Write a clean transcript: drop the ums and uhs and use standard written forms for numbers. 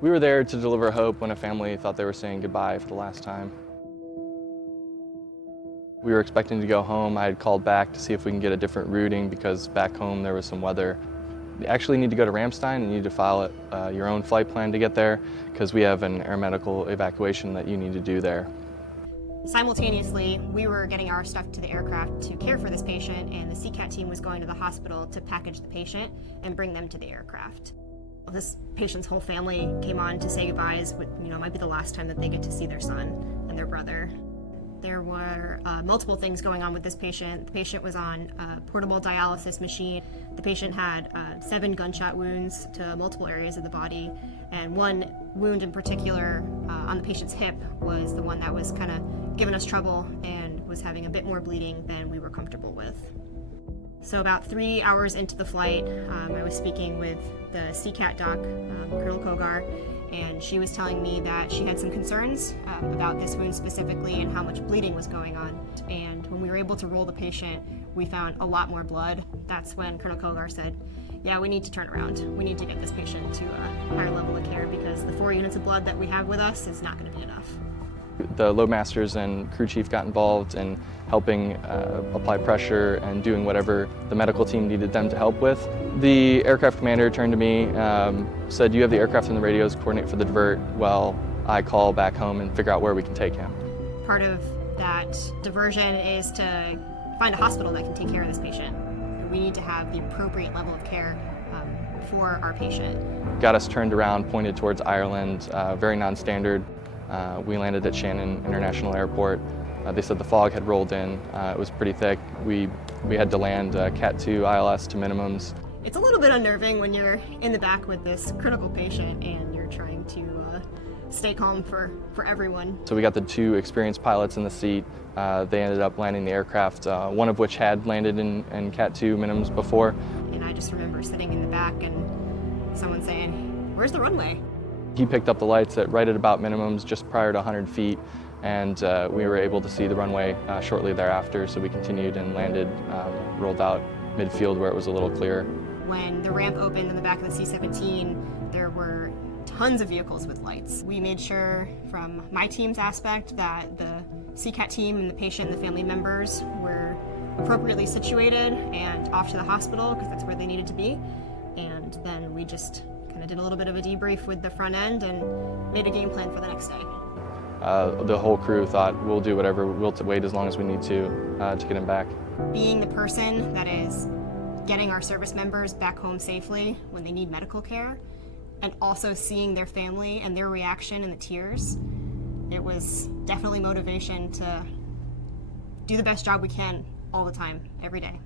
We were there to deliver hope when a family thought they were saying goodbye for the last time. We were expecting to go home. I had called back to see if we can get a different routing because back home there was some weather. You actually need to go to Ramstein and you need to file your own flight plan to get there because we have an aeromedical evacuation that you need to do there. Simultaneously, we were getting our stuff to the aircraft to care for this patient, and the CCAT team was going to the hospital to package the patient and bring them to the aircraft. This patient's whole family came on to say goodbyes. It might be the last time that they get to see their son and their brother. There were multiple things going on with this patient. The patient was on a portable dialysis machine. The patient had 7 gunshot wounds to multiple areas of the body, and one wound in particular on the patient's hip was the one that was kind of giving us trouble and was having a bit more bleeding than we were comfortable with. So about 3 hours into the flight, I was speaking with the CCAT doc, Colonel Kogar, and she was telling me that she had some concerns about this wound specifically and how much bleeding was going on. And when we were able to roll the patient, we found a lot more blood. That's when Colonel Kogar said, yeah, we need to turn around. We need to get this patient to a higher level of care because the 4 units of blood that we have with us is not going to be enough. The loadmasters and crew chief got involved in helping apply pressure and doing whatever the medical team needed them to help with. The aircraft commander turned to me, said, you have the aircraft and the radios, coordinate for the divert while I call back home and figure out where we can take him. Part of that diversion is to find a hospital that can take care of this patient. We need to have the appropriate level of care for our patient. Got us turned around, pointed towards Ireland, very non-standard. We landed at Shannon International Airport. They said the fog had rolled in. It was pretty thick. We had to land Cat 2 ILS to minimums. It's a little bit unnerving when you're in the back with this critical patient and you're trying to stay calm for everyone. So we got the 2 experienced pilots in the seat. They ended up landing the aircraft, one of which had landed in Cat 2 minimums before. And I just remember sitting in the back and someone saying, "Where's the runway?" He picked up the lights right at about minimums, just prior to 100 feet, and we were able to see the runway shortly thereafter, so we continued and landed, rolled out midfield where it was a little clearer. When the ramp opened in the back of the C-17, there were tons of vehicles with lights. We made sure from my team's aspect that the CCAT team and the patient and the family members were appropriately situated and off to the hospital because that's where they needed to be, and then we just kind of did a little bit of a debrief with the front end and made a game plan for the next day. The whole crew thought we'll do whatever, we'll wait as long as we need to get him back. Being the person that is getting our service members back home safely when they need medical care, and also seeing their family and their reaction and the tears, it was definitely motivation to do the best job we can all the time, every day.